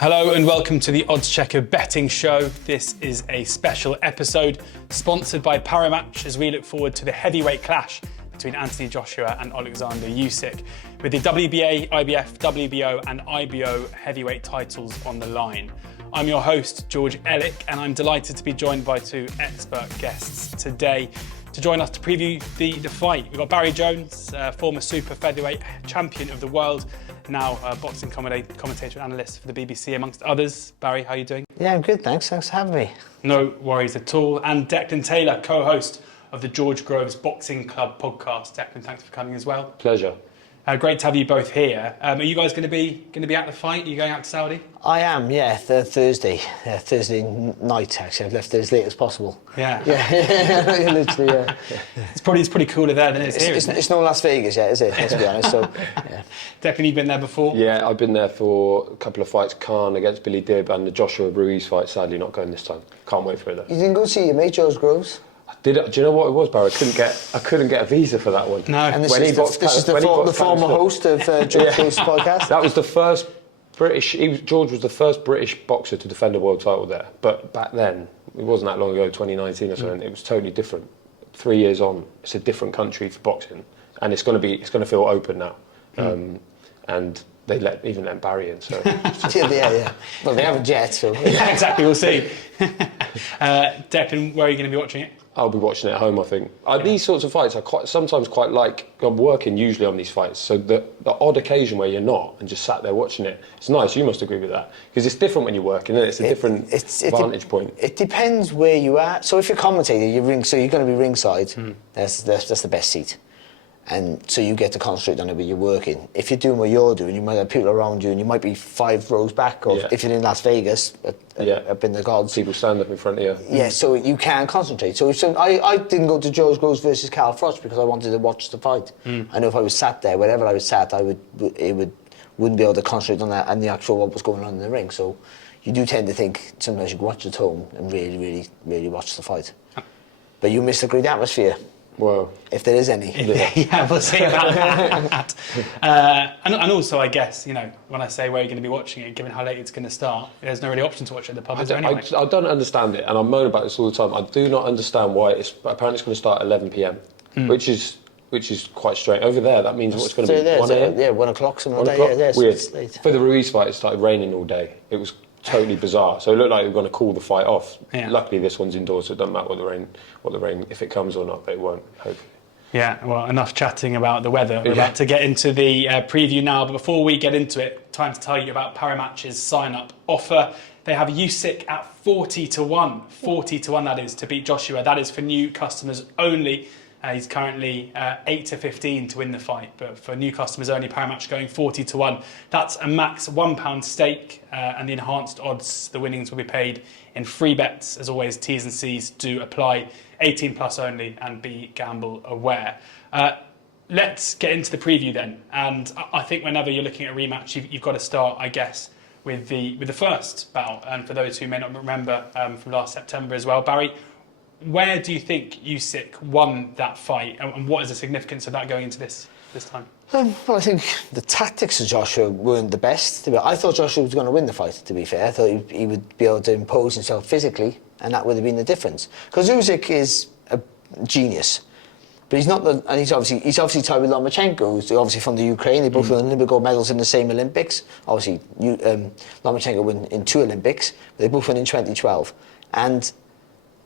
Hello and welcome to the Oddschecker betting show. This is a special episode sponsored by Parimatch as we look forward to the heavyweight clash between Anthony Joshua and Oleksandr Usyk, with the WBA, IBF, WBO and IBO heavyweight titles on the line. I'm your host, George Elek, and I'm delighted to be joined by two expert guests today to join us to preview the fight. We've got Barry Jones, former super featherweight champion of the world, now a boxing commentator and analyst for the BBC, amongst others. Barry, how are you doing? Yeah, I'm good, thanks. Thanks for having me. No worries at all. And Declan Taylor, co-host of the George Groves Boxing Club podcast. Declan, thanks for coming as well. Pleasure. Great to have you both here. Are you guys going to be at the fight? Are you going out to Saudi? I am, yeah. Thursday night. Actually, I've left there as late as possible. Yeah. Yeah, literally. Yeah. It's pretty cooler there than it is here. It's no Las Vegas yet, is it? Let's be honest. So, yeah. Declan, you've been there before? Yeah, I've been there for a couple of fights. Khan against Billy Dibb and the Joshua Ruiz fight. Sadly, not going this time. Can't wait for it though. You didn't go see your mate George Groves? Do you know what it was, Barry? I couldn't get a visa for that one. No. And this is the former host of George Groves' podcast. That was the first British. George was the first British boxer to defend a world title there. But back then, it wasn't that long ago, 2019 or something. It was totally different. 3 years on, it's a different country for boxing, and it's going to feel open now. And they let Barry in. So yeah. Well, they haven't yet. So yeah, exactly. We'll see. Declan, where are you going to be watching it? I'll be watching it at home, I think. These sorts of fights, I sometimes quite like. I'm working usually on these fights, so the odd occasion where you're not and just sat there watching it, it's nice. You must agree with that, because it's different when you're working, and it's a different vantage point. It depends where you are. So if you're commentating, so you're going to be ringside. That's the best seat. And so you get to concentrate on it when you're working. If you're doing what you're doing, you might have people around you and you might be 5 rows back, or if you're in Las Vegas, up in the gods. People stand up in front of you. Yeah, so you can concentrate. So I didn't go to George Groves versus Cal Frost because I wanted to watch the fight. I know if I was sat there, wherever I was sat, wouldn't be able to concentrate on that and the actual what was going on in the ring. So you do tend to think sometimes you can watch at home and really, really, really watch the fight. But you miss the great atmosphere. Well, if there is any. Yeah, we'll see about that. And also, I guess, when I say where you're going to be watching it, given how late it's going to start, there's no really option to watch it at the pub, is there anyway? I don't understand it, and I moan about this all the time. I do not understand why apparently it's going to start at 11 p.m, which is quite strange. Over there, that means it's going to be 1 a.m. Yeah, 1 o'clock, something like that. Yeah, weird. It's late. For the Ruiz fight, it started raining all day. It was totally bizarre. So it looked like they were going to call the fight off. Yeah. Luckily, this one's indoors, so it doesn't matter what the rain, if it comes or not, but it won't, hopefully. Yeah, well, enough chatting about the weather. We're about to get into the preview now, but before we get into it, time to tell you about Parimatch's sign-up offer. They have Usyk at 40 to 1. 40 to 1, that is, to beat Joshua. That is for new customers only. He's currently 8 to 15 to win the fight, but for new customers only, Parimatch going 40 to 1. That's a max £1 stake, and the enhanced odds, the winnings will be paid in free bets. As always, T's and C's do apply. 18 plus only, and be gamble aware. Let's get into the preview then. And I think whenever you're looking at a rematch, you've got to start, I guess, with the first bout. And for those who may not remember from last September as well, Barry, where do you think Usyk won that fight, and what is the significance of that going into this time? Well, I think the tactics of Joshua weren't the best. I thought Joshua was going to win the fight, to be fair. I thought he would be able to impose himself physically, and that would have been the difference. Because Usyk is a genius, but he's not and he's obviously tied with Lomachenko, who's obviously from the Ukraine. They both won Olympic gold medals in the same Olympics. Obviously, Lomachenko won in 2 Olympics, but they both won in 2012. And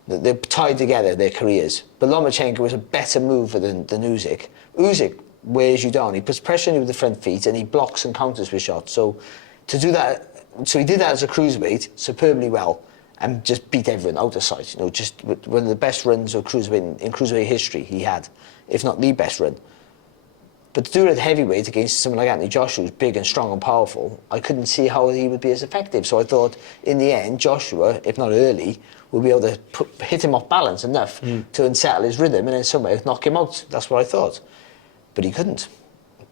they're tied together, their careers. But Lomachenko was a better mover than Usyk. Usyk wears you down. He puts pressure on you with the front feet, and he blocks and counters with shots. So to do that, he did that as a cruiserweight superbly well, and just beat everyone out of sight. Just one of the best runs of cruiserweight in cruiserweight history he had, if not the best run. But to do it at heavyweight against someone like Anthony Joshua, who's big and strong and powerful, I couldn't see how he would be as effective. So I thought, in the end, Joshua, if not early, would be able to hit him off balance enough to unsettle his rhythm and in some way knock him out. That's what I thought. But he couldn't,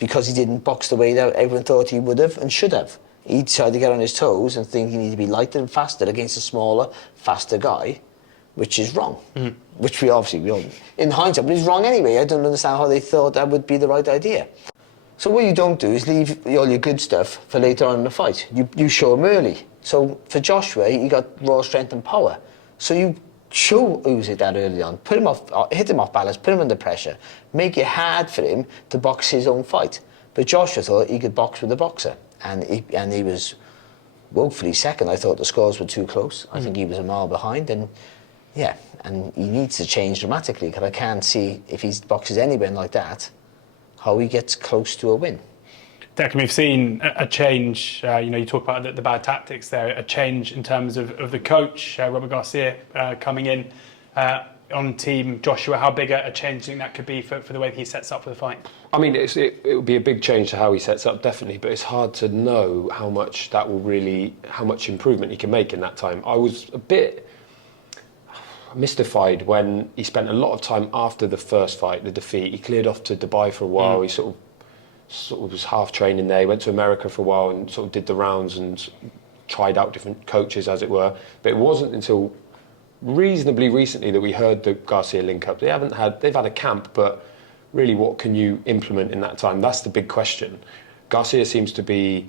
because he didn't box the way that everyone thought he would have and should have. He decided to get on his toes and think he needed to be lighter and faster against a smaller, faster guy, which is wrong. Which we all, in hindsight, but it's wrong anyway. I don't understand how they thought that would be the right idea. So what you don't do is leave all your good stuff for later on in the fight. You show him early. So for Joshua, he got raw strength and power. So you show Usyk that early on, put him off, hit him off balance, put him under pressure, make it hard for him to box his own fight. But Joshua thought he could box with a boxer, and he was woefully second. I thought the scores were too close. I think he was a mile behind, and yeah, and he needs to change dramatically, because I can't see, if he boxes anywhere like that, how he gets close to a win. Declan, we've seen a change. You talk about the bad tactics there. A change in terms of the coach, Robert Garcia, coming in on team Joshua. How big a change do you think that could be for the way he sets up for the fight? I mean, it would be a big change to how he sets up, definitely. But it's hard to know how much improvement he can make in that time. I was a bit mystified when he spent a lot of time after the first fight, the defeat. He cleared off to Dubai for a while. He sort of was half training there. He went to America for a while and sort of did the rounds and tried out different coaches, as it were. But it wasn't until reasonably recently that we heard the Garcia link up. They've had a camp, but really, what can you implement in that time? That's the big question. Garcia seems to be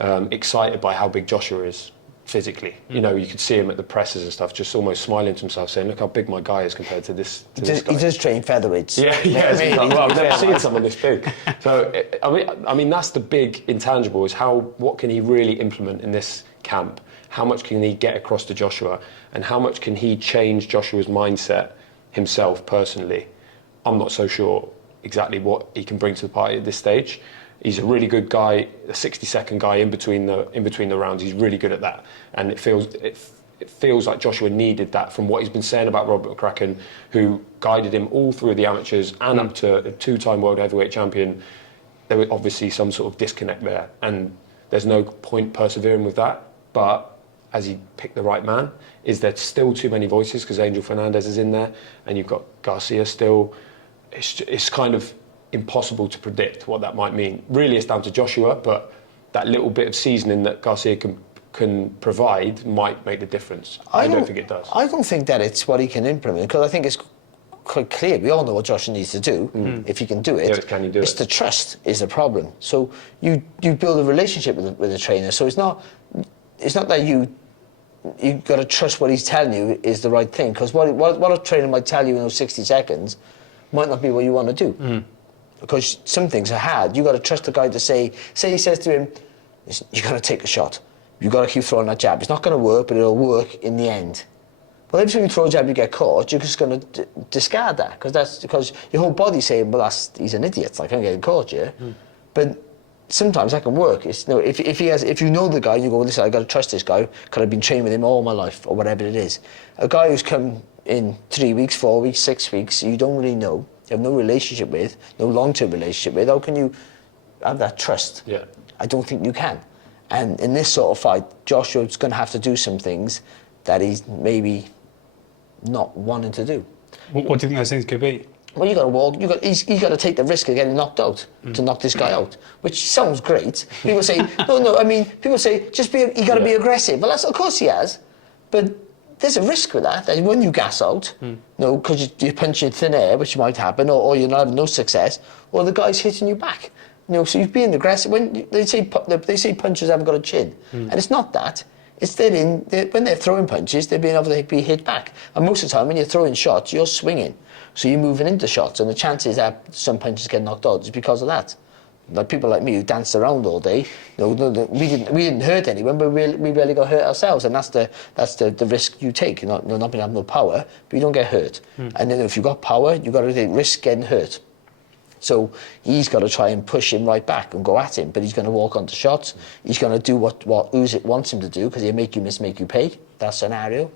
excited by how big Joshua is physically. You know, you could see him at the presses and stuff, just almost smiling to himself, saying, "Look how big my guy is compared to this guy." He does train featherweights. Well, I've never seen someone this big. So, I mean, that's the big intangible: is what can he really implement in this camp? How much can he get across to Joshua, and how much can he change Joshua's mindset himself personally? I'm not so sure exactly what he can bring to the party at this stage. He's a really good guy, a 60-second guy in between the rounds. He's really good at that, and it feels like Joshua needed that from what he's been saying about Robert McCracken, who guided him all through the amateurs and up to a two-time world heavyweight champion. There was obviously some sort of disconnect there, and there's no point persevering with that. But as he picked the right man, is there still too many voices because Angel Fernandez is in there, and you've got Garcia still? It's kind of impossible to predict what that might mean. Really, it's down to Joshua, but that little bit of seasoning that Garcia can provide might make the difference. I don't think it does. I don't think that it's what he can implement, because I think it's quite clear. We all know what Joshua needs to do. If he can do it, it's the trust is the problem. So you build a relationship with the trainer. So it's not that you got to trust what he's telling you is the right thing, because what a trainer might tell you in those 60 seconds might not be what you want to do. Because some things are hard. You got to trust the guy to say he says to him, "You got to take a shot. You got to keep throwing that jab. It's not going to work, but it'll work in the end." Well, every time you throw a jab, you get caught. You're just going to discard that, because your whole body's saying, "Well, he's an idiot. Like, I'm getting caught here." But sometimes that can work. It's, if you know the guy, you go, "Listen, I got to trust this guy because I've been training with him all my life," or whatever it is. A guy who's come in 3 weeks, 4 weeks, 6 weeks, you don't really know. You have no relationship with, no long-term relationship with. How can you have that trust? Yeah. I don't think you can. And in this sort of fight, Joshua's going to have to do some things that he's maybe not wanting to do. What do you think those things could be? Well, you got to walk. He's got to take the risk of getting knocked out to knock this guy out, which sounds great. People say, no. I mean, people say you got to be aggressive. Well, of course he has, but there's a risk with that. When you gas out, because you punch in thin air, which might happen, or you're not having no success, or the guy's hitting you back. So you're being aggressive. When they say punchers haven't got a chin, and it's not that. It's when they're throwing punches, they're being able to be hit back. And most of the time, when you're throwing shots, you're swinging, so you're moving into shots, and the chances that some punches get knocked out is because of that. Like people like me who danced around all day, we didn't hurt anyone, but we barely got hurt ourselves, and that's the risk you take. Not being having no power, but you don't get hurt. And then if you got power, you got to take risk getting hurt. So he's got to try and push him right back and go at him, but he's going to walk onto shots. He's going to do what Usyk wants him to do, because he'll make you miss, make you pay. That scenario,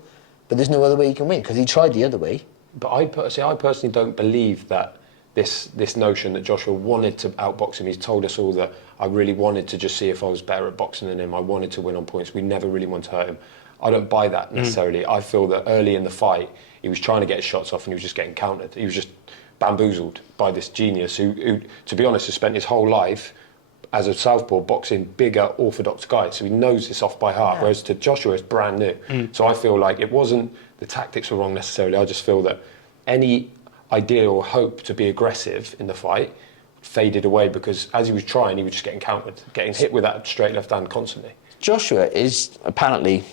but there's no other way he can win, because he tried the other way. But I personally don't believe that. This notion that Joshua wanted to outbox him. He's told us all that I really wanted to just see if I was better at boxing than him. I wanted to win on points. We never really wanted to hurt him. I don't buy that necessarily. I feel that early in the fight, he was trying to get his shots off and he was just getting countered. He was just bamboozled by this genius who, to be honest, has spent his whole life as a southpaw boxing bigger orthodox guys. So he knows this off by heart, whereas to Joshua, it's brand new. So I feel like it wasn't the tactics were wrong necessarily. I just feel that any idea or hope to be aggressive in the fight faded away because as he was trying, he was just getting countered, getting hit with that straight left hand constantly. Joshua is apparently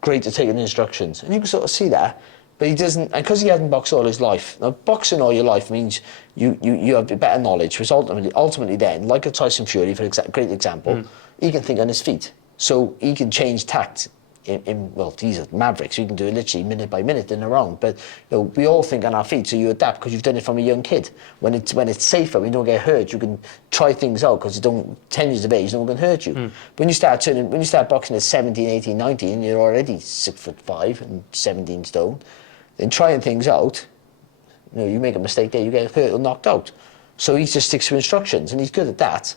great at taking instructions, and you can sort of see that, but he doesn't, and because he hasn't boxed all his life. Now, boxing all your life means you have better knowledge, which ultimately then, like a Tyson Fury, for great example, he can think on his feet, so he can change tact. Well, these are mavericks. You can do it literally minute by minute in a round. But we all think on our feet, so you adapt because you've done it from a young kid. When it's safer, when you don't get hurt, you can try things out because 10 years of age, no one can hurt you. When you start boxing at 17, 18, 19, you're already 6'5" and 17 stone. Then trying things out, you make a mistake there, you get hurt or knocked out. So he just sticks to instructions, and he's good at that.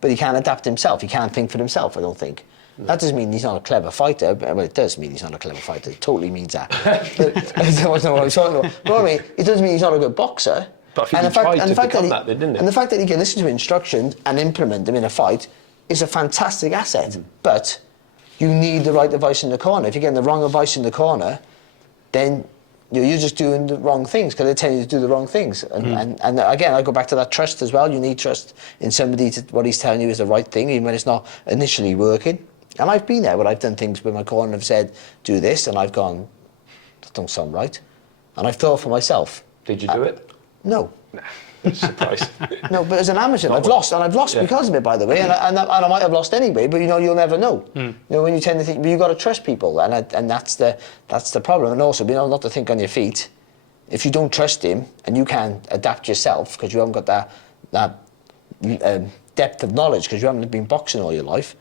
But he can't adapt himself. He can't think for himself, I don't think. That doesn't mean he's not a clever fighter. Well, it does mean he's not a clever fighter. It totally means that. I don't know what I'm talking about. But I mean, it doesn't mean he's not a good boxer. But I think he tried to become that, didn't he? And the fact that he can listen to instructions and implement them in a fight is a fantastic asset. But you need the right advice in the corner. If you're getting the wrong advice in the corner, then you're just doing the wrong things because they're telling you to do the wrong things. And again, I go back to that trust as well. You need trust in somebody what he's telling you is the right thing, even when it's not initially working. And I've been there where I've done things where my corner and have said, do this, and I've gone, that don't sound right. And I've thought for myself. Did you do it? No. Nah, surprise. No, but as an amateur, I've lost because of it, by the way, and I might have lost anyway, but you'll never know. When you tend to think, but you've got to trust people, and that's the problem. And also, not to think on your feet. If you don't trust him, and you can't adapt yourself, because you haven't got that depth of knowledge, because you haven't been boxing all your life,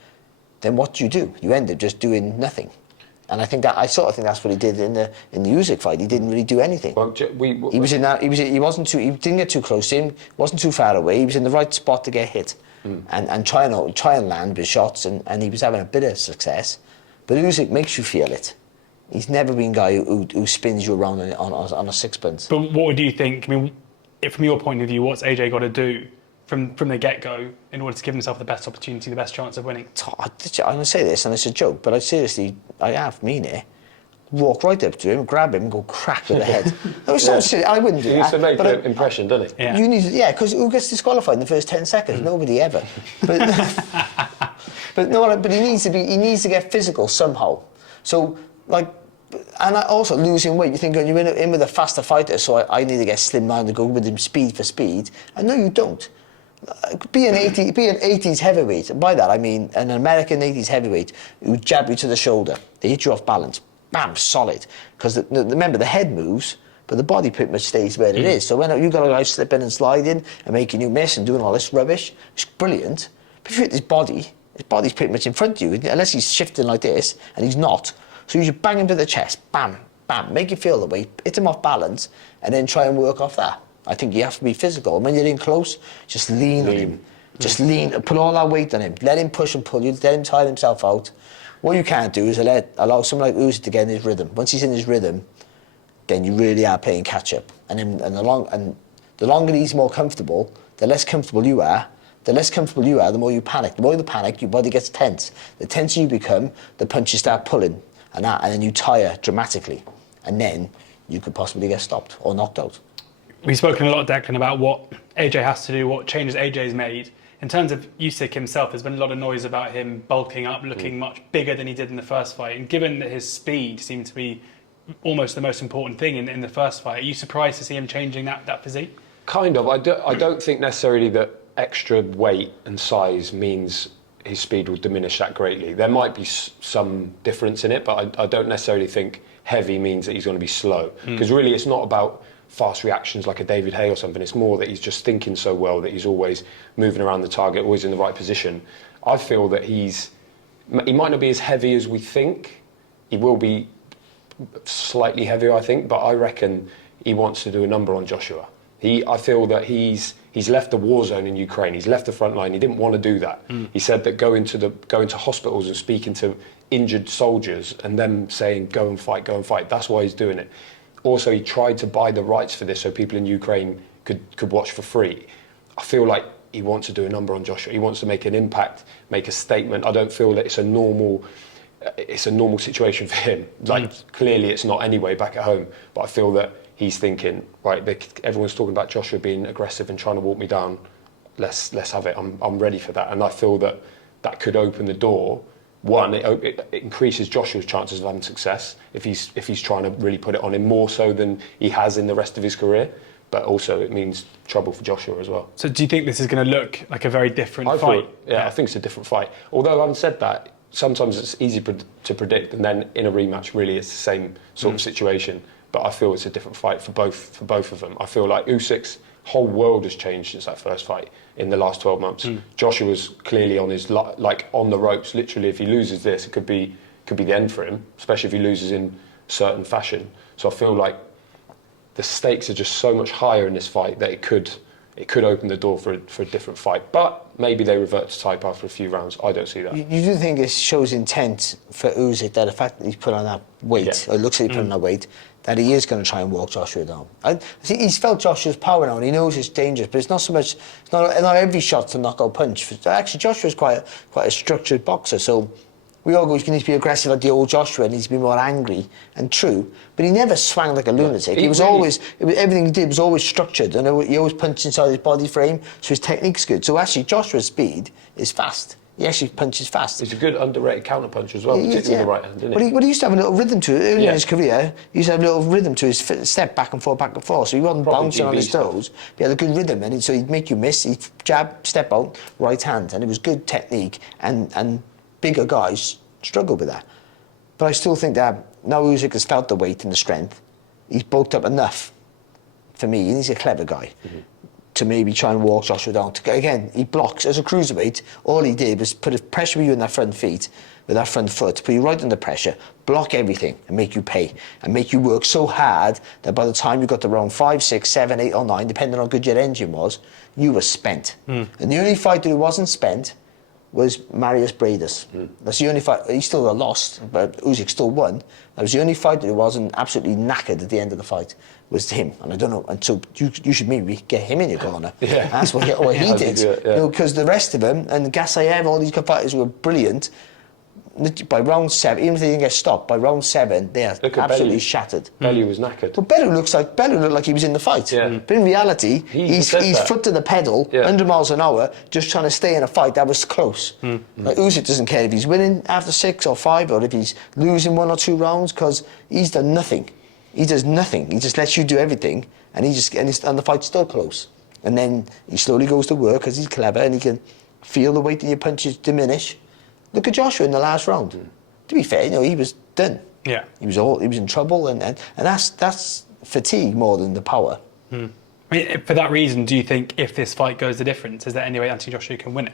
then what do? You end up just doing nothing. And I sort of think that's what he did in the Usyk fight. He didn't really do anything. Well, he was in that. He didn't get too close to him. Wasn't too far away. He was in the right spot to get hit, and try and land his shots. And he was having a bit of success. But Usyk makes you feel it. He's never been a guy who spins you around on a sixpence. But what do you think? I mean, from your point of view, what's AJ got to do from the get-go in order to give himself the best opportunity, the best chance of winning? I'm going to say this, and it's a joke, but I mean it. Walk right up to him, grab him, and go crack with the head. That was so silly. I wouldn't do that. He needs to make an impression, doesn't he? Yeah. Because who gets disqualified in the first 10 seconds? Nobody ever. But but he needs to get physical somehow. So and also losing weight. You think you're in with a faster fighter, so I need to get slim down to go with him speed for speed. And no, you don't. Be an 80s heavyweight. And by that I mean an American 80s heavyweight who jab you to the shoulder. They hit you off balance. Bam, solid. Because remember, the head moves, but the body pretty much stays where it is. So when you've got a guy slipping and sliding and making you miss and doing all this rubbish, it's brilliant. But if you hit his body's pretty much in front of you, unless he's shifting like this, and he's not. So you just bang him to the chest, bam, bam, make you feel the weight, hit him off balance, and then try and work off that. I think you have to be physical. And when you're in close, just lean on him. Just lean, put all that weight on him. Let him push and pull you, let him tire himself out. What you can't do is allow someone like Usyk to get in his rhythm. Once he's in his rhythm, then you really are playing catch-up. And the longer he's more comfortable, the less comfortable you are. The less comfortable you are, the more you panic. The more you panic, your body gets tense. The tenser you become, the punches start pulling. And then you tire dramatically. And then you could possibly get stopped or knocked out. We've spoken a lot, Declan, about what AJ has to do, what changes AJ's made. In terms of Usyk himself, there's been a lot of noise about him bulking up, looking much bigger than he did in the first fight. And given that his speed seemed to be almost the most important thing in the first fight, are you surprised to see him changing that physique? Kind of. I don't think necessarily that extra weight and size means his speed will diminish that greatly. There might be some difference in it, but I don't necessarily think heavy means that he's going to be slow. Because really it's not about fast reactions like a David Hay or something. It's more that he's just thinking so well that he's always moving around the target, always in the right position. I feel that he might not be as heavy as we think. He will be slightly heavier, I think, but I reckon he wants to do a number on Joshua. I feel that he's left the war zone in Ukraine. He's left the front line. He didn't want to do that. He said that going to hospitals and speaking to injured soldiers and them saying go and fight. That's why he's doing it. Also, he tried to buy the rights for this so people in Ukraine could watch for free. I feel like he wants to do a number on Joshua. He wants to make an impact, make a statement. I don't feel that it's a normal situation for him. Clearly it's not anyway back at home. But I feel that he's thinking, right, everyone's talking about Joshua being aggressive and trying to walk me down. Let's have it. I'm ready for that. And I feel that could open the door. One, it increases Joshua's chances of having success if he's trying to really put it on him more so than he has in the rest of his career. But also it means trouble for Joshua as well. So do you think this is going to look like a very different fight? I think it's a different fight. Although having said that, sometimes it's easy to predict, and then in a rematch, really, it's the same sort of situation. But I feel it's a different fight for both of them. I feel like Usyk's whole world has changed since that first fight in the last 12 months. Joshua's clearly on his on the ropes. Literally, if he loses this, it could be the end for him, especially if he loses in certain fashion. So I feel like the stakes are just so much higher in this fight that it could open the door for a different fight. But maybe they revert to type after a few rounds. I don't see that. You do think it shows intent for Usyk that the fact that he's put on that weight, or it looks like he's put on that weight, that he is going to try and walk Joshua down. I think he's felt Joshua's power now, and he knows it's dangerous, but it's not so much. It's not every shot's a knockout punch. Actually, Joshua's quite a structured boxer, so. We all go, he needs to be aggressive like the old Joshua, and he needs to be more angry and true. But he never swung like a lunatic. He was always, everything he did was always structured, and he always punched inside his body frame, so his technique's good. So actually, Joshua's speed is fast. He actually punches fast. He's a good underrated counter punch as well, particularly with the right hand, didn't he? But he used to have a little rhythm to it. Early in his career, he used to have a little rhythm to his step back and forth. So he wasn't bouncing on his toes. He had a good rhythm, and so he'd make you miss. He'd jab, step out, right hand, and it was good technique. And bigger guys struggle with that. But I still think that now Usyk has felt the weight and the strength, he's bulked up enough for me, and he's a clever guy, to maybe try and walk Joshua down. Again, he blocks. As a cruiserweight, all he did was put a pressure you in that front feet, with that front foot, put you right under pressure, block everything and make you pay, and make you work so hard that by the time you got to round 5, 6, 7, 8 or 9, depending on how good your engine was, you were spent. And the only fighter who wasn't spent was Marius Bredas. That's the only fight. He still got lost, but Usyk still won. That was the only fighter who wasn't absolutely knackered at the end of the fight, was him. And I don't know, and so you should maybe get him in your corner. That's what he did. Because the rest of them, and Gasayev, all these fighters were brilliant. By round 7, even if they didn't get stopped, by round 7, they are absolutely shattered. Bellew was knackered. But Bellew looked like he was in the fight. But in reality, he's foot to the pedal, 100 miles an hour, just trying to stay in a fight that was close. Like Usyk doesn't care if he's winning after 6 or 5, or if he's losing 1 or 2 rounds, because he's done nothing. He does nothing. He just lets you do everything, and the fight's still close. And then he slowly goes to work because he's clever, and he can feel the weight of your punches diminish. Look at Joshua in the last round. To be fair, he was done. Yeah. He was in trouble, and that's fatigue more than the power. I mean, for that reason, do you think if this fight goes the difference, is there any way Anthony Joshua can win it?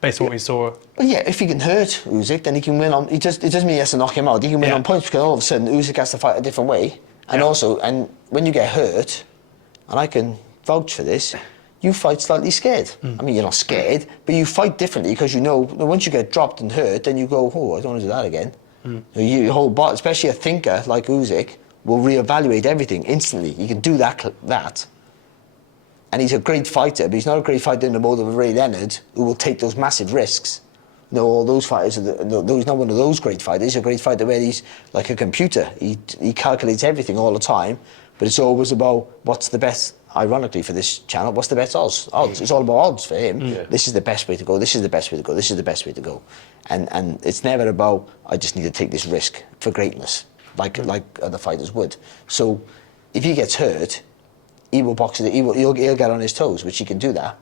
Based on what we saw. Well, yeah, if he can hurt Usyk, then he can win on. It doesn't mean he has to knock him out. He can win on points, because all of a sudden Usyk has to fight a different way. And also, and when you get hurt, and I can vouch for this, you fight slightly scared. I mean, you're not scared, but you fight differently, because you know once you get dropped and hurt, then you go, oh, I don't want to do that again. Your whole body, especially a thinker like Usyk, will reevaluate everything instantly. You can do that. And he's a great fighter, but he's not a great fighter in the mode of a Ray Leonard, who will take those massive risks. All those fighters, he's not one of those great fighters. He's a great fighter where he's like a computer. He calculates everything all the time, but it's always about what's the best. Ironically, for this channel, what's the best odds? It's all about odds for him. This is the best way to go. This is the best way to go. This is the best way to go. And it's never about, I just need to take this risk for greatness, like other fighters would. So if he gets hurt, he will box it. He'll get on his toes, which he can do that.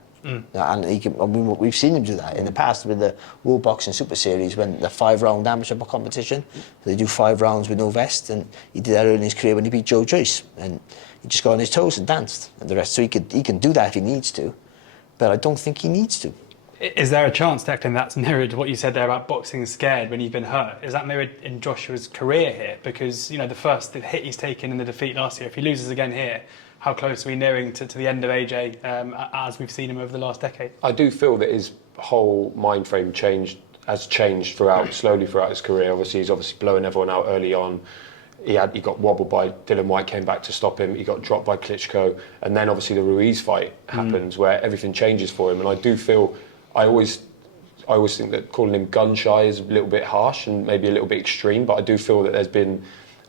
And we've seen him do that in the past with the World Boxing Super Series, when the 5-round amateur competition. They do 5 rounds with no vest, and he did that early in his career when he beat Joe Joyce. And he just got on his toes and danced, and the rest. So he can do that if he needs to, but I don't think he needs to. Is there a chance, Declan, that's mirrored what you said there about boxing scared when you've been hurt? Is that mirrored in Joshua's career here? Because the first hit he's taken in the defeat last year, if he loses again here, how close are we nearing to the end of AJ as we've seen him over the last decade? I do feel that his whole mind frame has changed slowly throughout his career. He's blowing everyone out early on. He got wobbled by Dylan White, came back to stop him. He got dropped by Klitschko, and then obviously the Ruiz fight happens where everything changes for him. And I do feel, I always think that calling him gun shy is a little bit harsh and maybe a little bit extreme. But I do feel that there's been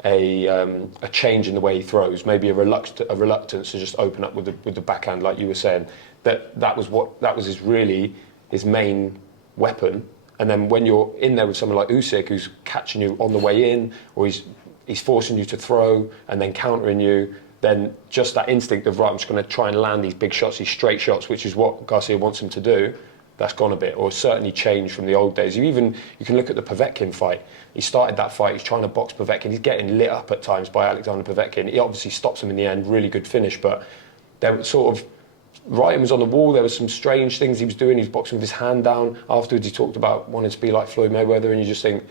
a change in the way he throws, maybe a reluctance to just open up with the backhand, like you were saying. That was his main weapon. And then when you're in there with someone like Usyk, who's catching you on the way in, or he's forcing you to throw and then countering you, then just that instinct of, right, I'm just going to try and land these big shots, these straight shots, which is what Garcia wants him to do, that's gone a bit, or certainly changed from the old days. You can look at the Povetkin fight. He started that fight, he's trying to box Povetkin, he's getting lit up at times by Oleksandr Povetkin. He obviously stops him in the end, really good finish, but there was sort of, writing was on the wall, there were some strange things he was doing, he was boxing with his hand down. Afterwards he talked about wanting to be like Floyd Mayweather, and you just think,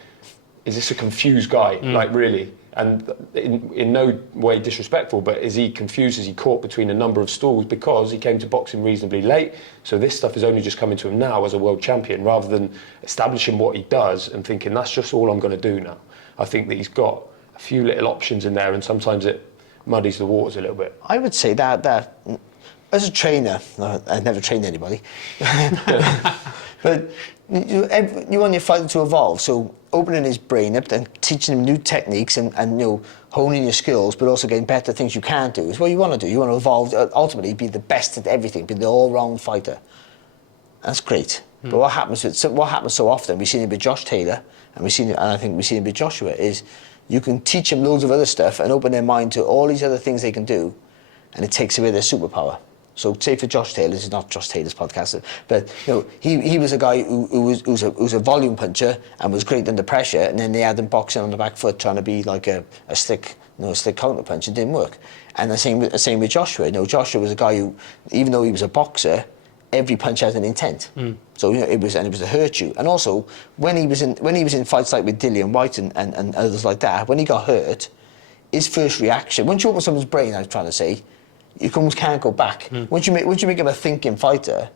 is this a confused guy, like really? And in no way disrespectful, but is he confused? Is he caught between a number of stools because he came to boxing reasonably late? So this stuff is only just coming to him now as a world champion, rather than establishing what he does and thinking, that's just all I'm going to do now. I think that he's got a few little options in there, and sometimes it muddies the waters a little bit. I would say that as a trainer, I've never trained anybody, but you want your fighter to evolve, so opening his brain up and teaching him new techniques and honing your skills, but also getting better things you can't do is what you want to do. You want to evolve, ultimately be the best at everything, be the all-round fighter. That's great. But what happens so often, we've seen it with Josh Taylor, and I think we've seen it with Joshua, is you can teach them loads of other stuff and open their mind to all these other things they can do, and it takes away their superpower. So say for Josh Taylor, this is not Josh Taylor's podcast, but he was a guy who was a volume puncher and was great under pressure, and then they had him boxing on the back foot trying to be like a slick counter punch. It didn't work. And the same with Joshua. Joshua was a guy who, even though he was a boxer, every punch has an intent. So it was to hurt you. And also when he was in fights like with Dillian White and others like that, when he got hurt, his first reaction, once you open someone's brain, I was trying to say, you almost can't go back. Once you make him a thinking fighter,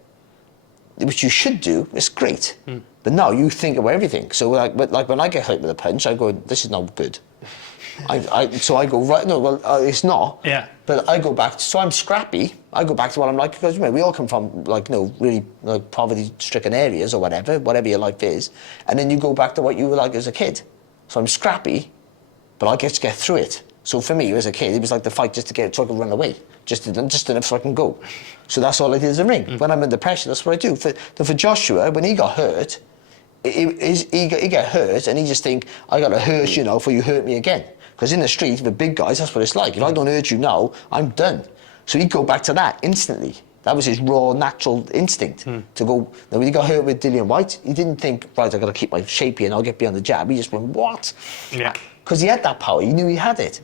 which you should do, it's great. But no, you think about everything. So like when I get hit with a punch, I go, this is not good. So I go, right, no, well, it's not. Yeah. But I go back, so I'm scrappy. I go back to what I'm like, because we all come from really poverty-stricken areas or whatever your life is. And then you go back to what you were like as a kid. So I'm scrappy, but I get to get through it. So for me, as a kid, it was like the fight so I could run away, just enough so I can go. So that's all I did as a ring. When I'm under pressure, that's what I do. For Joshua, when he got hurt, he got hurt, and he just think, I got to hurt you now before you hurt me again. Because in the street, with big guys, that's what it's like. If I don't hurt you now, I'm done. So he'd go back to that instantly. That was his raw, natural instinct to go. Now, when he got hurt with Dillian White, he didn't think, right, I've got to keep my shape here and I'll get beyond the jab. He just went, what? Yeah. Because he had that power. He knew he had it.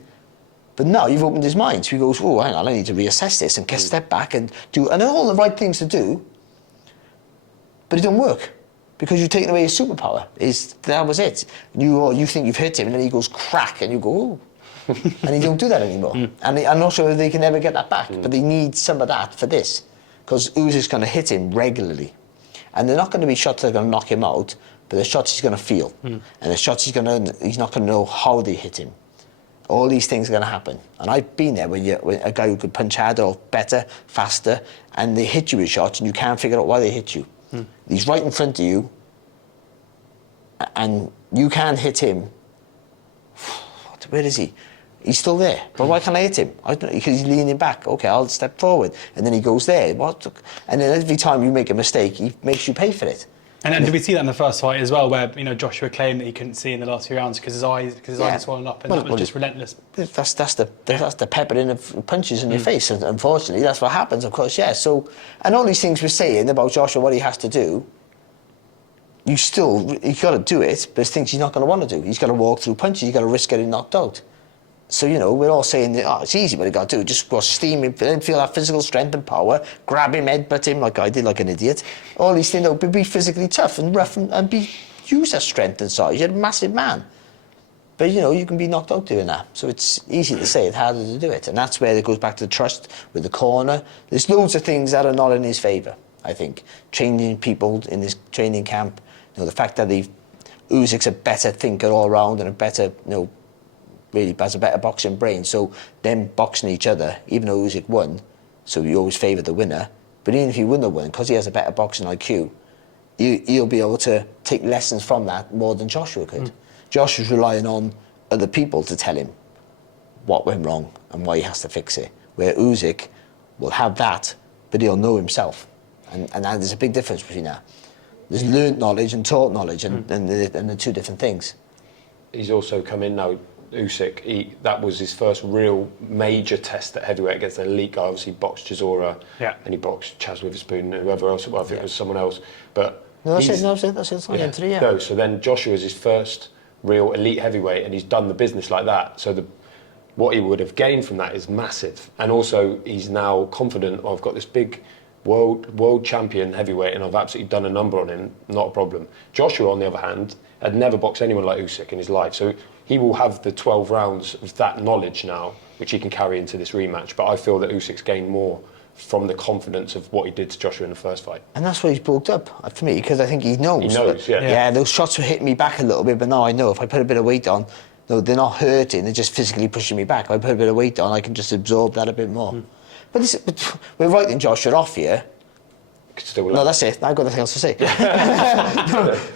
But now you've opened his mind. So he goes, oh, hang on, I need to reassess this and step back and do all the right things to do. But it don't work. Because you've taken away his superpower. That was it. You think you've hit him, and then he goes crack, and you go, oh. And he don't do that anymore. And I'm not sure if they can ever get that back, but they need some of that for this. Because Usyk's going to hit him regularly. And they're not going to be shots that are going to knock him out, but the shots he's going to feel. And the shots he's not going to know how they hit him. All these things are going to happen. And I've been there when a guy who could punch harder or better, faster, and they hit you with shots, and you can't figure out why they hit you. He's right in front of you, and you can't hit him. Where is he? He's still there. But why can't I hit him? Because he's leaning back. Okay, I'll step forward. And then he goes there. What? And then every time you make a mistake, he makes you pay for it. And did we see that in the first fight as well, where Joshua claimed that he couldn't see in the last few rounds because his eyes had swollen up, and that was just relentless. That's the peppering of punches in your face. And unfortunately, that's what happens. Of course, yeah. So, and all these things we're saying about Joshua, what he has to do, he's got to do it. But there's things he's not going to want to do. He's got to walk through punches. He's got to risk getting knocked out. So, we're all saying that, it's easy what you got to do. Just go steam him, feel that physical strength and power, grab him, headbutt him like I did, like an idiot. All these things, but be physically tough and rough and use that strength and size. You're a massive man. But, you can be knocked out doing that. So it's easy to say, it's harder to do it. And that's where it goes back to the trust with the corner. There's loads of things that are not in his favour, I think. Training people in this training camp, the fact that Usyk's a better thinker all round and a better, really has a better boxing brain, so them boxing each other, even though Usyk won, so you always favour the winner, but even if he wouldn't have won, because he has a better boxing IQ, he'll be able to take lessons from that more than Joshua could. Joshua's relying on other people to tell him, what went wrong and why he has to fix it. Where Usyk will have that, but he'll know himself. And there's a big difference between that. There's learnt knowledge and taught knowledge, and the two different things. He's also come in now, Usyk. That was his first real major test at heavyweight against an elite guy. Obviously, he boxed Chisora, and he boxed Chaz Witherspoon, and whoever else it was. I think it was someone else. But That's it. No, so then Joshua is his first real elite heavyweight, and he's done the business like that. So what he would have gained from that is massive. And also, he's now confident, I've got this big world champion heavyweight and I've absolutely done a number on him, not a problem. Joshua, on the other hand, had never boxed anyone like Usyk in his life. So he will have the 12 rounds of that knowledge now, which he can carry into this rematch. But I feel that Usyk's gained more from the confidence of what he did to Joshua in the first fight. And that's why he's bulked up, for me, because I think he knows. He knows, Yeah, those shots were hitting me back a little bit, but now I know if I put a bit of weight on, no, they're not hurting, they're just physically pushing me back. If I put a bit of weight on, I can just absorb that a bit more. But we're writing Joshua off here. No, that's it. I've got nothing else to say.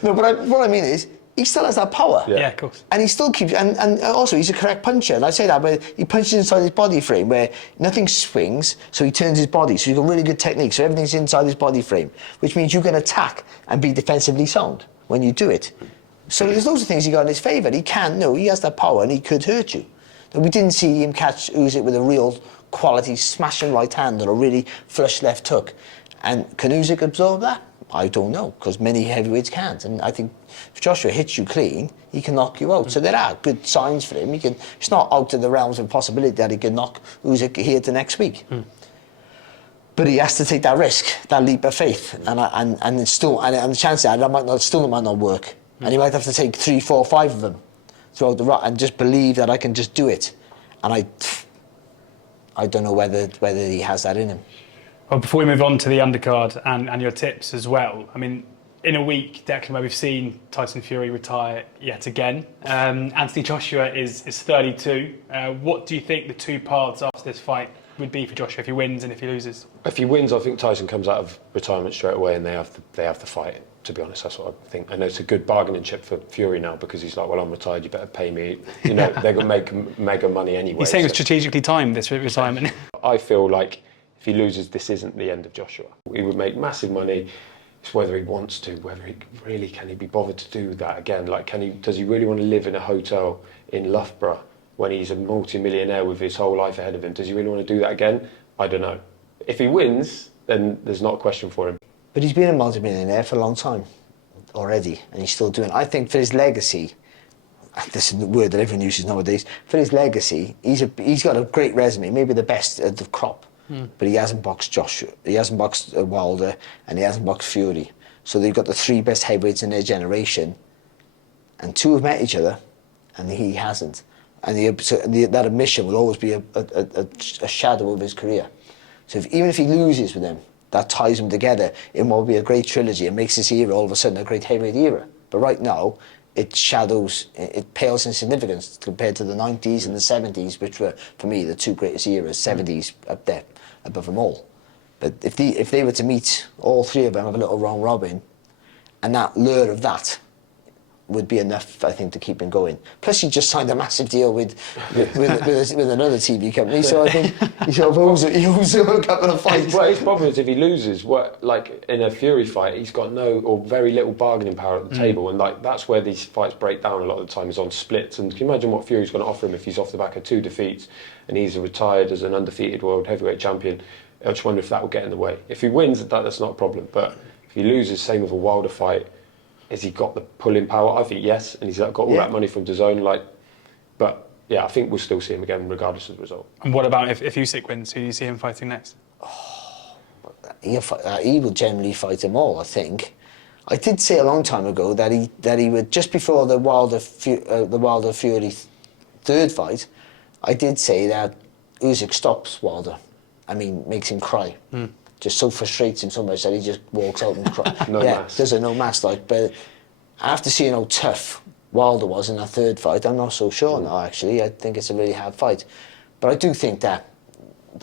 But what I mean is, he still has that power. Yeah, of course. And he still keeps, and also he's a correct puncher. And I say that, but he punches inside his body frame where nothing swings, so he turns his body. So he's got really good technique. So everything's inside his body frame, which means you can attack and be defensively sound when you do it. So there's loads of things he got in his favour. He has that power and he could hurt you. And we didn't see him catch Usyk with a real quality smashing right hand or a really flush left hook. And can Usyk absorb that? I don't know, because many heavyweights can't. And I think if Joshua hits you clean, he can knock you out. So there are good signs for him. It's not out of the realms of possibility that he can knock Usyk here to next week. But he has to take that risk, that leap of faith, and it's still, and the chances are that might not work. And he might have to take 3, 4, 5 of them throughout the run and just believe that I can just do it. And I don't know whether he has that in him. Well, before we move on to the undercard and your tips as well, I mean, in a week, Declan, where we've seen Tyson Fury retire yet again, Anthony Joshua is 32. What do you think the two paths after this fight would be for Joshua if he wins and if he loses? If he wins, I think Tyson comes out of retirement straight away and they have the fight. To be honest, that's what I think. I know it's a good bargaining chip for Fury now because he's like, well, I'm retired, you better pay me. You know, they're going to make mega money anyway. He's saying it's strategically timed, this retirement. I feel like if he loses, this isn't the end of Joshua. He would make massive money. It's whether he wants to, whether he really can he be bothered to do that again. Like, does he really want to live in a hotel in Loughborough when he's a multi-millionaire with his whole life ahead of him? Does he really want to do that again? I don't know. If he wins, then there's not a question for him. But he's been a multi-millionaire for a long time already, and he's still doing it. I think for his legacy, this is the word that everyone uses nowadays, for his legacy, he's got a great resume, maybe the best of the crop. But he hasn't boxed Joshua, he hasn't boxed Wilder, and he hasn't boxed Fury. So they've got the 3 best heavyweights in their generation, and 2 have met each other, and he hasn't. And that admission will always be a shadow of his career. So even if he loses with them, that ties them together in what will be a great trilogy and makes this era all of a sudden a great heavyweight era. But right now, it pales in significance compared to the 90s and the 70s, which were, for me, the 2 greatest eras, 70s up there, above them all. But if they were to meet, all 3 of them have a little round robin, and that lure of that would be enough, I think, to keep him going. Plus, he just signed a massive deal with another TV company, so I think he sort of owes him a couple of fights. Well, his problem is if he loses, like in a Fury fight, he's got no or very little bargaining power at the table, and like that's where these fights break down a lot of the time is on splits. And can you imagine what Fury's going to offer him if he's off the back of 2 defeats and he's retired as an undefeated world heavyweight champion? I just wonder if that will get in the way. If he wins, that's not a problem. But if he loses, same with a Wilder fight. Has he got the pulling power? I think yes, and he's got all that money from DAZN. But yeah, I think we'll still see him again regardless of the result. And what about if Usyk wins? Who do you see him fighting next? He will generally fight them all, I think. I did say a long time ago that he would, just before the Wilder Fury 3rd fight, I did say that Usyk stops Wilder. I mean, makes him cry. Just so frustrates him so much that he just walks out and cries. Does a no mask like. But after seeing how tough Wilder was in that 3rd fight, I'm not so sure now. Actually, I think it's a really hard fight. But I do think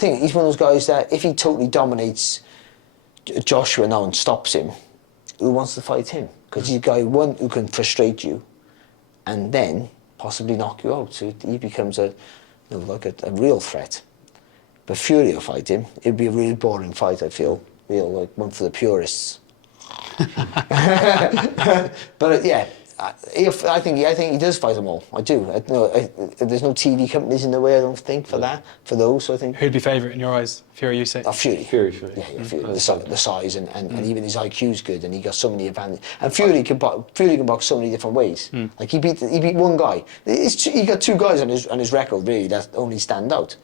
he's one of those guys that if he totally dominates Joshua now and stops him, who wants to fight him? Because he's a guy who can frustrate you, and then possibly knock you out. So he becomes a like a real threat. But Fury will fight him. It'd be a really boring fight, I feel. Like one for the purists. But yeah, I think he does fight them all. I do. There's no TV companies in the way, I don't think, for those. So I think. Who'd be favourite in your eyes? Fury, Usyk? Oh, Fury. Fury for me. Yeah, Fury. The size and even his IQ's good, and he got so many advantages. And Fury can box so many different ways. Like he beat one guy. He got two guys on his record really that only stand out.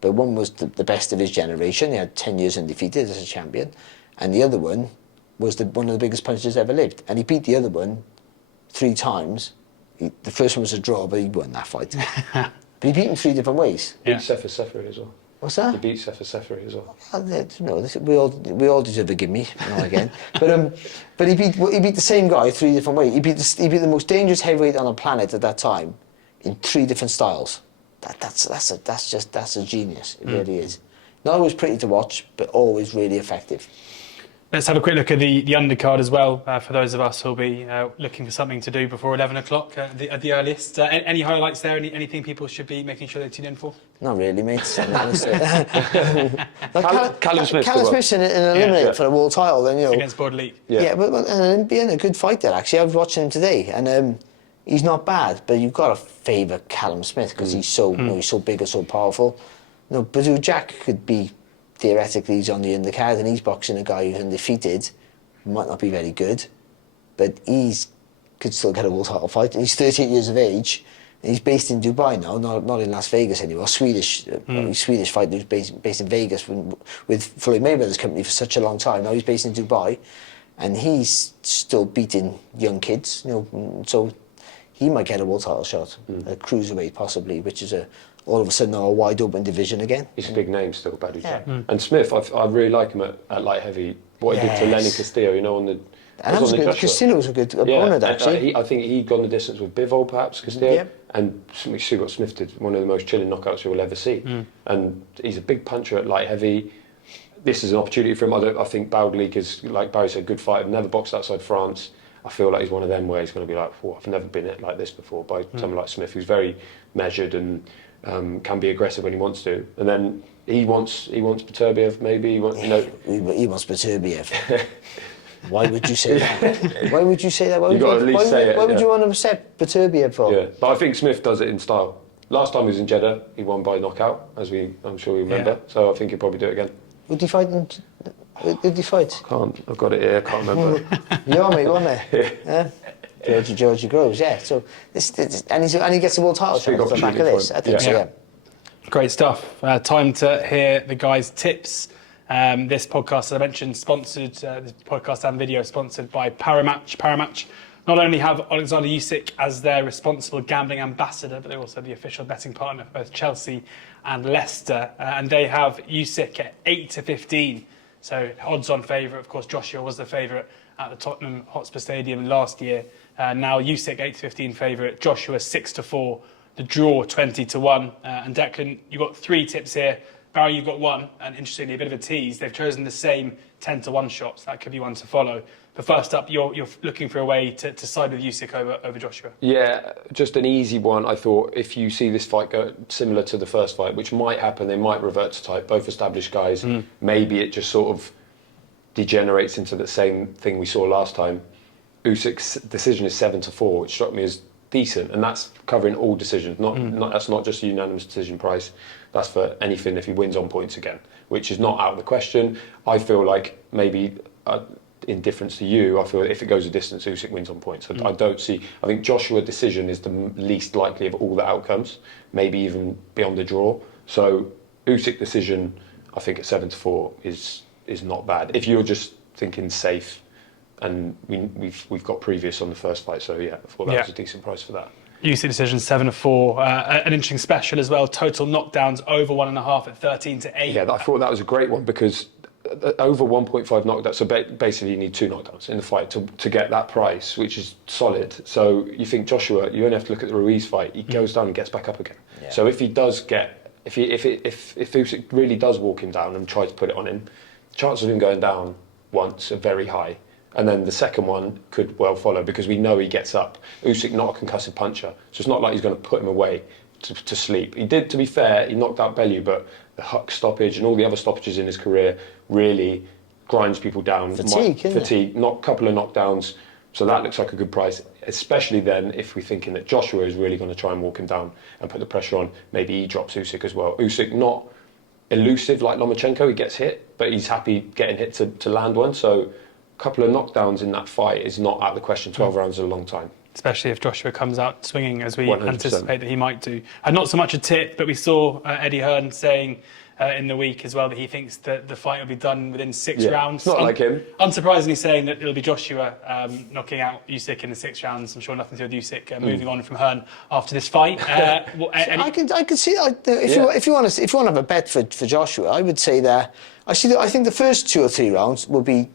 But one was the best of his generation. He had 10 years undefeated as a champion, and the other one was one of the biggest punchers ever lived. And he beat the other one 3 times. The first one was a draw, but he won that fight. But he beat him 3 different ways. He beat Sefer as well. What's that? He beat Sefer as well. We all deserve a gimme now and again. But he beat the same guy 3 different ways. He beat the most dangerous heavyweight on the planet at that time in 3 different styles. That's a genius. It really is. Not always pretty to watch, but always really effective. Let's have a quick look at the undercard as well, for those of us who'll be looking for something to do before 11 o'clock at the earliest. Any highlights there? Anything people should be making sure they tune in for? Not really, mate. Callum Smith. Callum Smith's in an eliminator for a world title, then Against Bauderlique. Yeah, but an Olympian, a good fighter actually. I was watching him today, and he's not bad, but you've got to favour Callum Smith because he's so he's so big and so powerful. Badou Jack could be. Theoretically, he's on the undercard and he's boxing a guy who's undefeated. Might not be very good, but could still get a world title fight. And he's 38 years of age. And he's based in Dubai now, not in Las Vegas anymore. Swedish fighter who's based in Vegas with Floyd Mayweather's company for such a long time. Now he's based in Dubai, and he's still beating young kids. So he might get a world title shot, a cruiserweight possibly, which is all of a sudden a wide open division again. He's a big name still, Badou Jack. And Smith, I really like him at light heavy. What he did to Lenny Castillo, on the. And that was good. Castillo was a good opponent, actually. I think he'd gone the distance with Bivol, perhaps, Castillo. Yep. And we see what Smith did, one of the most chilling knockouts you'll ever see. And he's a big puncher at light heavy. This is an opportunity for him. I think Bauderlique is, like Barry said, a good fighter. Never boxed outside France. I feel like he's one of them where he's going to be like, I've never been hit like this before by someone like Smith, who's very measured and can be aggressive when he wants to. And then he wants Beterbiev, maybe. He wants Beterbiev. Why would you say that? Why would you say that? Why would you want to upset Beterbiev for? Yeah, but I think Smith does it in style. Last time he was in Jeddah, he won by knockout, I'm sure we remember. Yeah. So I think he'll probably do it again. Would he fight? Who'd he fight? I've got it here. I can't remember. Your mate, wasn't it? Yeah. Georgie Groves. Yeah. So and he gets a world title shot off the back of this. I think so. Yeah. Great stuff. Time to hear the guys' tips. This podcast, as I mentioned, sponsored. This podcast and video sponsored by Parimatch. Parimatch not only have Oleksandr Usyk as their responsible gambling ambassador, but they're also the official betting partner for both Chelsea and Leicester. And they have Usyk at 8-15. So odds-on favourite. Of course, Joshua was the favourite at the Tottenham Hotspur Stadium last year. Now Usyk 8-15 favourite. Joshua 6-4. The draw 20-1. And Declan, you've got 3 tips here. Barry, you've got 1, and interestingly, a bit of a tease. They've chosen the same 10-1 shots. That could be one to follow. But first up, you're looking for a way to side with Usyk over Joshua. Yeah, just an easy one. I thought if you see this fight go similar to the first fight, which might happen, they might revert to type. Both established guys. Maybe it just sort of degenerates into the same thing we saw last time. Usyk's decision is 7-4, which struck me as decent, and that's covering all decisions. That's not just a unanimous decision price. That's for anything if he wins on points again, which is not out of the question. I feel like maybe, in difference to you, I feel if it goes a distance, Usyk wins on points. I don't see. I think Joshua decision is the least likely of all the outcomes, maybe even beyond the draw. So Usyk decision, I think at 7-4 is not bad. If you're just thinking safe, and we've got previous on the first fight, so yeah, I thought that was a decent price for that. Usyk decision 7-4. An interesting special as well. Total knockdowns over 1.5 at 13-8. Yeah, I thought that was a great one because over 1.5 knockdowns. So basically, you need 2 knockdowns in the fight to get that price, which is solid. So you think Joshua, you only have to look at the Ruiz fight. He goes down and gets back up again. Yeah. So if he does get, if Usyk really does walk him down and try to put it on him, chances of him going down once are very high. And then the second one could well follow because we know he gets up. Usyk not a concussive puncher, so it's not like he's going to put him away. to sleep. He did, to be fair, he knocked out Bellew, but the Huck stoppage and all the other stoppages in his career really grinds people down. Fatigue. Couple of knockdowns. So that looks like a good price, especially then if we're thinking that Joshua is really going to try and walk him down and put the pressure on. Maybe he drops Usyk as well. Usyk not elusive like Lomachenko, he gets hit, but he's happy getting hit to land one. So a couple of knockdowns in that fight is not out of the question. 12 rounds is a long time. Especially if Joshua comes out swinging, as we 100%. anticipate that he might do. And not so much a tip, but we saw Eddie Hearn saying in the week as well that he thinks that the fight will be done within 6 rounds. It's not like him. Unsurprisingly saying that it'll be Joshua knocking out Usyk in the 6 rounds. I'm sure nothing to do with Usyk moving on from Hearn after this fight. I can see if you want to have a bet for Joshua, I would say that I think the first 2 or 3 rounds will be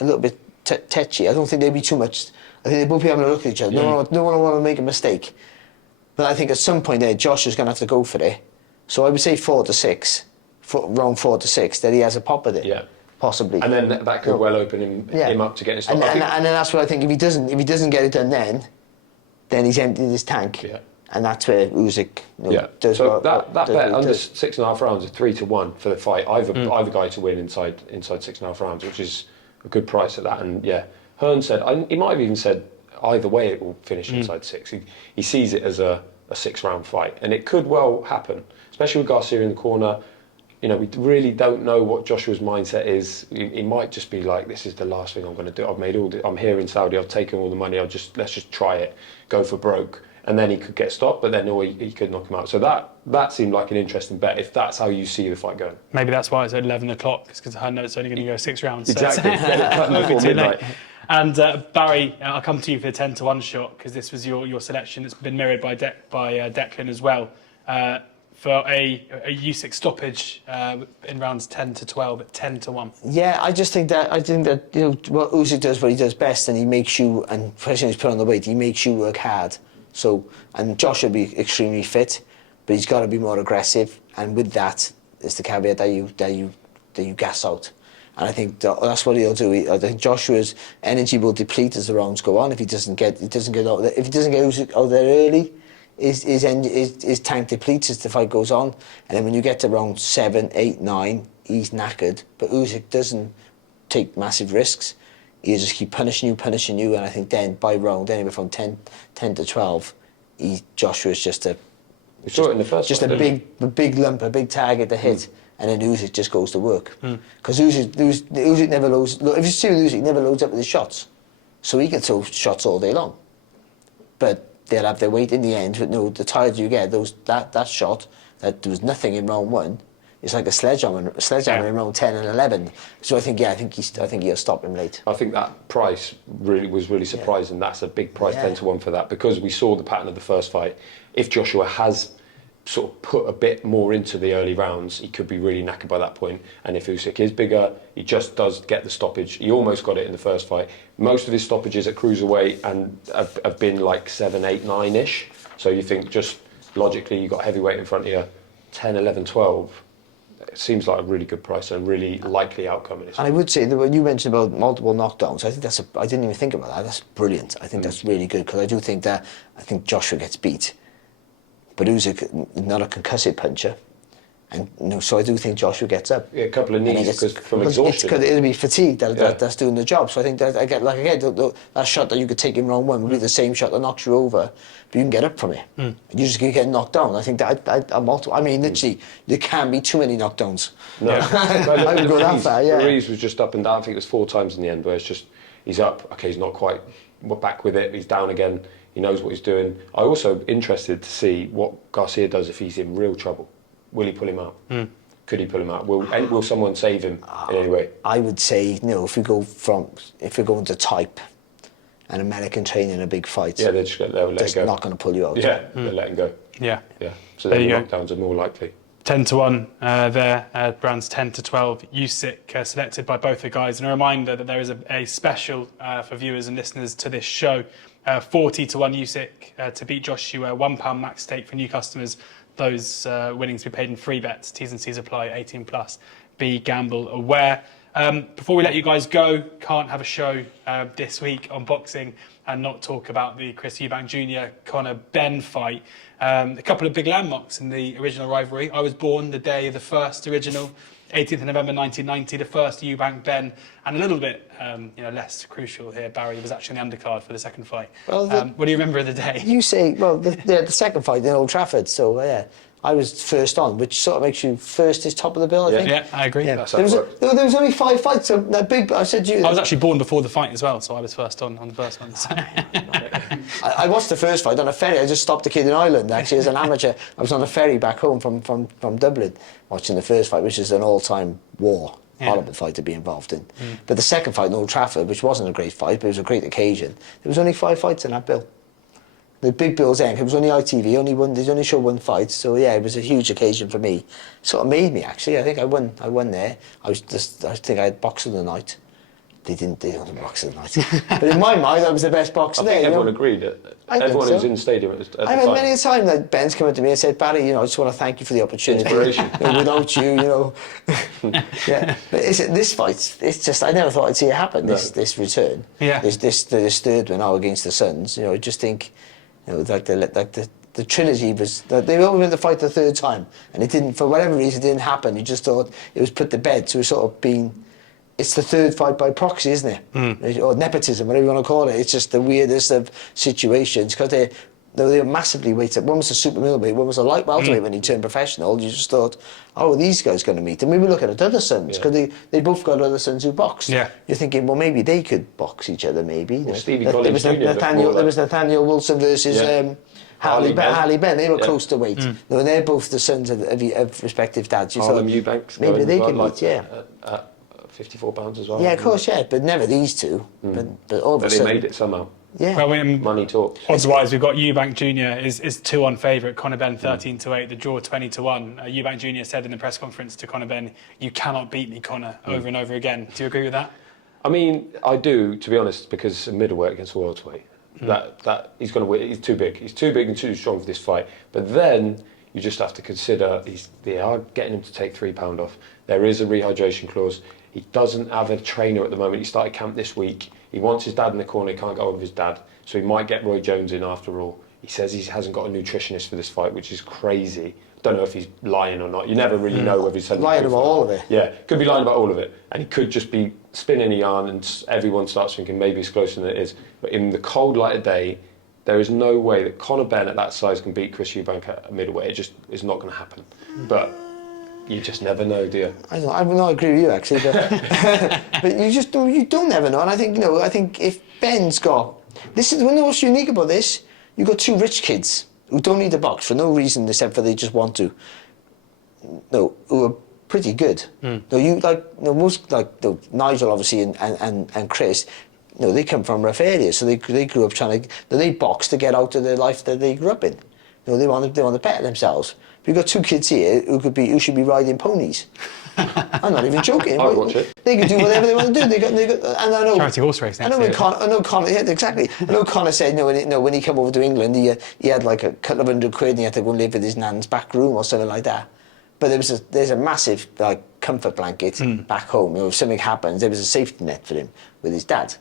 a little bit tetchy. I don't think they'll be too much. I think they both be having a look at each other. No one will want to make a mistake. But I think at some point there, Joshua's going to have to go for it. So I would say 4 to 6. Round 4 to 6, that he has a pop with it. Yeah. Possibly. And then that could well open him up to get his stop. And then that's what I think. If he doesn't get it done then he's emptied his tank. Yeah. And that's where Usyk does. So that bet under 6.5 rounds is 3 to 1 for the fight. Either guy to win inside 6.5 rounds, which is a good price at that. And yeah, Hearn said he might have even said either way it will finish inside 6. He sees it as a 6-round fight, and it could well happen, especially with Garcia in the corner. You know, we really don't know what Joshua's mindset is. He might just be like, this is the last thing I'm going to do. I'm here in Saudi, I've taken all the money, let's just try it, go for broke. And then he could get stopped, but then he could knock him out. So that seemed like an interesting bet, if that's how you see the fight going. Maybe that's why it's at 11 o'clock, because I know it's only going to go 6 rounds. Exactly. So too late. And Barry, I'll come to you for the 10 to 1 shot, because this was your selection. It's been mirrored by Declan as well. For a Usyk stoppage in rounds 10 to 12 at 10 to 1. Yeah, I think that what Usyk does, what he does best, and he makes you, and especially when he's put on the weight, he makes you work hard. So, and Josh will be extremely fit, but he's got to be more aggressive. And with that, is the caveat that you gas out. And I think that's what he'll do. I think Joshua's energy will deplete as the rounds go on if he doesn't get out there. If he doesn't get Usyk out there early, his tank depletes as the fight goes on, and then when you get to round 7, 8, 9, he's knackered. But Usyk doesn't take massive risks. He'll just keep punishing you, and I think then by round, anyway from 10 to 12, Joshua's just a big lump, a big target to hit, and then Usyk just goes to work. Because Usyk never loads. If you see Usyk, he never loads up with his shots, so he can throw shots all day long, but they'll have their weight in the end. But the tired you get, that shot, that there was nothing in round 1, it's like a sledgehammer in round 10 and 11. So I think he'll stop him late. I think that price was really surprising. That's a big price, 10 to 1 for that, because we saw the pattern of the first fight. If Joshua has sort of put a bit more into the early rounds, he could be really knackered by that point. And if Usyk is bigger, he just does get the stoppage. He almost got it in the first fight. Most of his stoppages at cruiserweight and have been like 7, 8, 9-ish. So you think just logically you've got heavyweight in front of you, 10, 11, 12. It seems like a really good price and a really likely outcome. And I would say that when you mentioned about multiple knockdowns, I think I didn't even think about that. That's brilliant. I think that's really good, because I think Joshua gets beat. But Usyk is not a concussive puncher, and so I do think Joshua gets up. Yeah, a couple of knees from exhaustion. It'll be fatigue that's doing the job. So I think that that shot that you could take in round 1 would be the same shot that knocks you over, but you can get up from it. You just get knocked down. I think that literally there can't be too many knockdowns. No, I would go that far. Yeah, Ruiz was just up and down. I think it was 4 times in the end, where it's just he's up. Okay, he's not quite back with it. He's down again. He knows what he's doing. I'm also interested to see what Garcia does if he's in real trouble. Will he pull him out? Could he pull him out? Will someone save him in any way? I would say if we go into type, an American training a big fight, they'll let it go. Not going to pull you out. Yeah, they'll let him go. Yeah. So then the knockdowns are more likely. 10 to 1 there, rounds 10 to 12. Usyk selected by both the guys. And a reminder that there is a special for viewers and listeners to this show. 40 to 1 Usyk to beat Joshua, £1 max stake for new customers. Those winnings will be paid in free bets. T&Cs apply, 18+. Be gamble aware. Before we let you guys go, can't have a show this week on boxing and not talk about the Chris Eubank Jr. Conor Benn fight. A couple of big landmarks in the original rivalry. I was born the day of the first original, 18th of November 1990, the first Eubank Benn, and a little bit less crucial here, Barry was actually on the undercard for the second fight. Well, what do you remember of the day? You say, well, the second fight in Old Trafford, so yeah. I was first on, which sort of makes you first is top of the bill, I think. Yeah, I agree. Yeah. There was only 5 fights, so that big. I said to you. I was actually born before the fight as well, so I was first on the first one. So. I watched the first fight on a ferry. I just stopped the kid in Ireland, actually, as an amateur. I was on a ferry back home from Dublin, watching the first fight, which is an all-time war. Yeah. Horrible fight to be involved in. But the second fight in Old Trafford, which wasn't a great fight, but it was a great occasion, there was only 5 fights in that bill. The big bill's end. It was only ITV. They only showed 1 fight. So yeah, it was a huge occasion for me. Sort of made me actually. I think I won there. I think I had box of the night. They don't box of the night. But in my mind, I was the best boxer there. I think everyone agreed. Everyone who was in the stadium at the time. I've had many a time that Ben's come up to me and said, Barry, I just want to thank you for the opportunity. Inspiration. Without you, yeah. But this fight, it's just I never thought I'd see it happen. This return. Yeah. This third one now against the Suns. I just think. The trilogy was they all went to fight the third time, and it didn't, for whatever reason, it didn't happen. You just thought it was put to bed. So it's sort of been, it's the third fight by proxy, isn't it? Or nepotism, whatever you want to call it. It's just the weirdest of situations because they were massively weighted. One was a super middleweight, one was a light welterweight when he turned professional. You just thought, oh, these guys going to meet. And we were looking at other sons because they both got other sons who boxed. Yeah. You're thinking, well, maybe they could box each other. Maybe. Well, Stevie Collins Jr. There was Nathaniel Wilson versus Harley Ben. They were close to weight. No, they're both the sons of respective dads. You Callum Eubank. Maybe they could meet. At 54 pounds as well. Yeah, of course, yeah, but never these two. But all of a sudden, they made it somehow. Yeah. Well, money talks. Odds-wise, we've got Eubank Jr. is 2 on favourite, Conor Benn 13-8, the draw 20-1. Eubank Jr. said in the press conference to Conor Benn, "You cannot beat me, Conor," over and over again. Do you agree with that? I mean, I do, to be honest, because it's a middleweight against a welterweight. That he's going to win. He's too big. He's too big and too strong for this fight. But then you just have to consider they are getting him to take £3 off. There is a rehydration clause. He doesn't have a trainer at the moment. He started camp this week. He wants his dad in the corner. He can't go with his dad. So he might get Roy Jones in after all. He says he hasn't got a nutritionist for this fight, which is crazy. Don't know if he's lying or not. You never really know whether he's lying about all of it. Yeah, could be lying about all of it. And he could just be spinning a yarn and everyone starts thinking maybe it's closer than it is. But in the cold light of day, there is no way that Conor Benn at that size can beat Chris Eubank at middleweight. It just is not going to happen. But you just never know, do you? I agree with you actually, but but you don't never know. And I think if Ben's got this is what's unique about this. You've got 2 rich kids who don't need to box for no reason except for they just want to. No, who are pretty good. No, most Nigel obviously and Chris. They come from rough areas, so they grew up they box to get out of the life that they grew up in. They want to better themselves. We've got 2 kids here who should be riding ponies. I'm not even joking. I'd watch it. They can do whatever they want to do. They got, and I know. Charity horse race. I know Conor. Yeah, exactly. I know Conor said when he came over to England, he had like a couple of £100 and he had to go and live with his nan's back room or something like that. But there's a massive comfort blanket back home. If something happens, there was a safety net for him with his dad.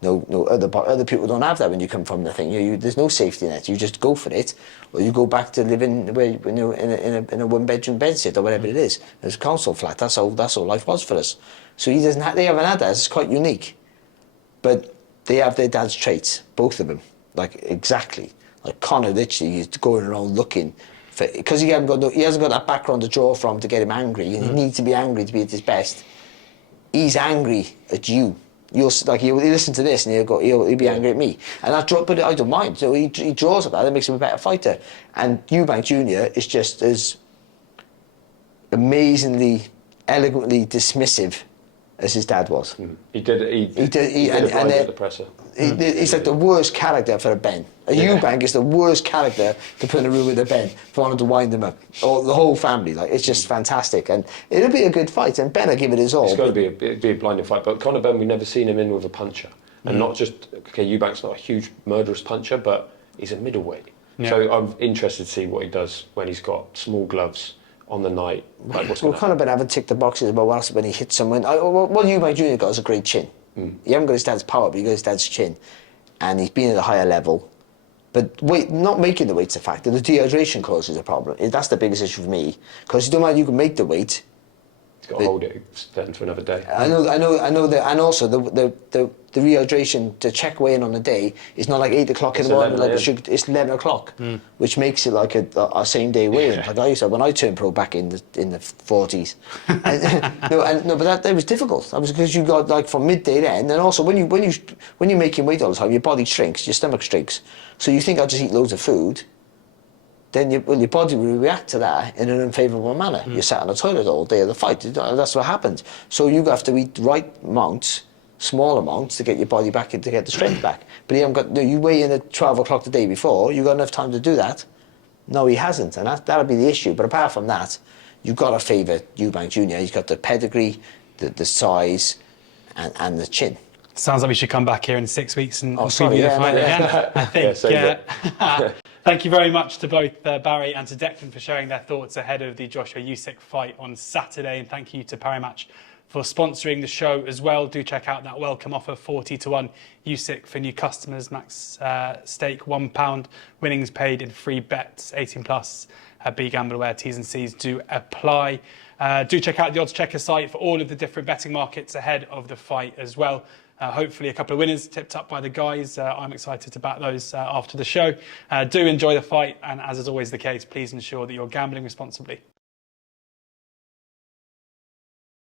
No other people don't have that when you come from nothing. There's no safety net. You just go for it, or you go back to living in a 1-bedroom bedsit or whatever it is. It's a council flat. That's how life was for us. So they haven't had that. It's quite unique, but they have their dad's traits, both of them, exactly. Like Conor literally is going around looking. Because he hasn't got that background to draw from to get him angry, and he needs to be angry to be at his best. He's angry at you. He'll listen to this and he'll be angry at me, and but I don't mind. So he draws at that. It makes him a better fighter. And Eubank Jr. is just as amazingly, elegantly dismissive as his dad was. He did the presser. He's like the worst character for a Ben. Eubank is the worst character to put in a room with a Ben for wanting to wind him up. Or the whole family. It's just fantastic. And it'll be a good fight. And Ben will give it his all. It's going to be a blinding fight. But Conor Benn, we've never seen him in with a puncher. And not just, Eubank's not a huge murderous puncher, but he's a middleweight. Yeah. So I'm interested to see what he does when he's got small gloves on the night? Like, what's We've going kind of been having ticked the boxes about what else when he hits someone. What Eubank Jr. got is a great chin. You haven't got his dad's power, but you got his dad's chin. And he's been at a higher level. But not making the weight's a factor. The dehydration causes a problem. That's the biggest issue for me. Because you don't mind, you can make the weight. He's got to hold it then for another day. I know that, and also the rehydration to check weigh in on the day is not like 8 o'clock in the morning, like it's 11 o'clock, which makes it like a same day weigh-in. Like I used to when I turned pro back in the 40s. But that was difficult. That was because you got like from midday then, and also when you're making weight all the time, your body shrinks, your stomach shrinks. So you think I'll just eat loads of food. Then your body will react to that in an unfavourable manner. You sat on the toilet all day of the fight. That's what happens. So you have to eat the right amounts, small amounts, to get your body back in, to get the strength back. But you weigh in at 12 o'clock the day before, you've got enough time to do that. No, he hasn't, and that'll be the issue. But apart from that, you've got to favour Eubank Jr. He's got the pedigree, the size, and the chin. Sounds like we should come back here in 6 weeks and sorry, preview the fight again. I think. Thank you very much to both Barry and to Declan for sharing their thoughts ahead of the Joshua Usyk fight on Saturday, and thank you to Parimatch for sponsoring the show as well. Do check out that welcome offer, 40-1 Usyk for new customers. Max stake £1, winnings paid in free bets. 18 plus. Be gamble aware. T's and C's do apply. Do check out the oddschecker site for all of the different betting markets ahead of the fight as well. Hopefully a couple of winners tipped up by the guys. I'm excited to back those after the show. Do enjoy the fight, and as is always the case, please ensure that you're gambling responsibly.